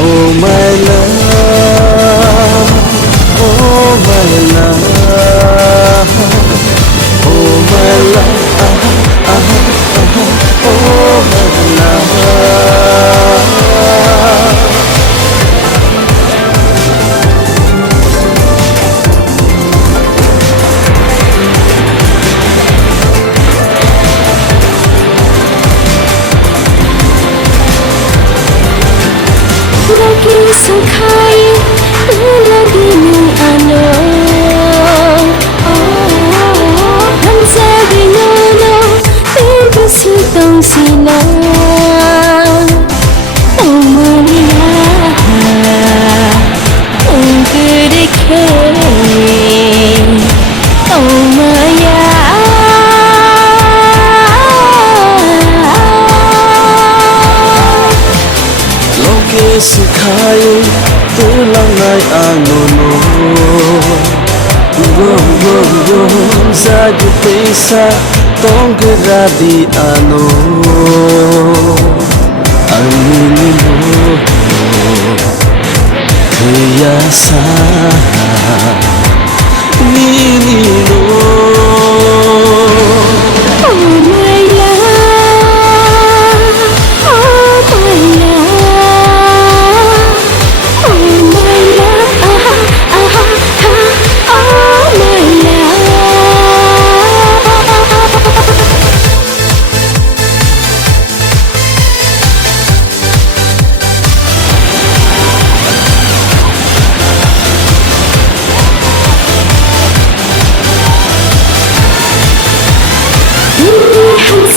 Oh my love, oh my love, oh my love, oh my love. Sakai lagi ng ano Hansa ginano Pero sutong sila Oh Maria Oh Gurike Oh Maya Sukai tulang nai anono Zagi pesa tong geradi ano Anginimo Kayasa Ninino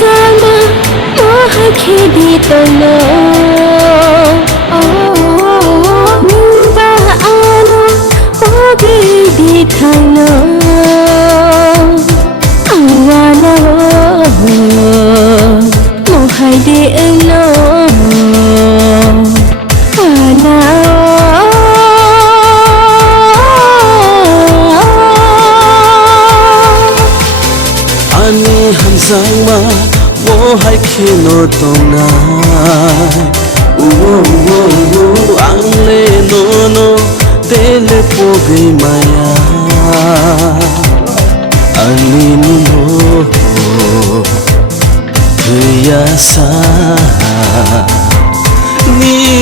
Sama mohake ditono Mumba ano ogi ditano Awana mohai de eno Ana Ani hamsang ma Mohai kino tongai Ang le nono Tele pogi maya Anini mo Kayasa Ni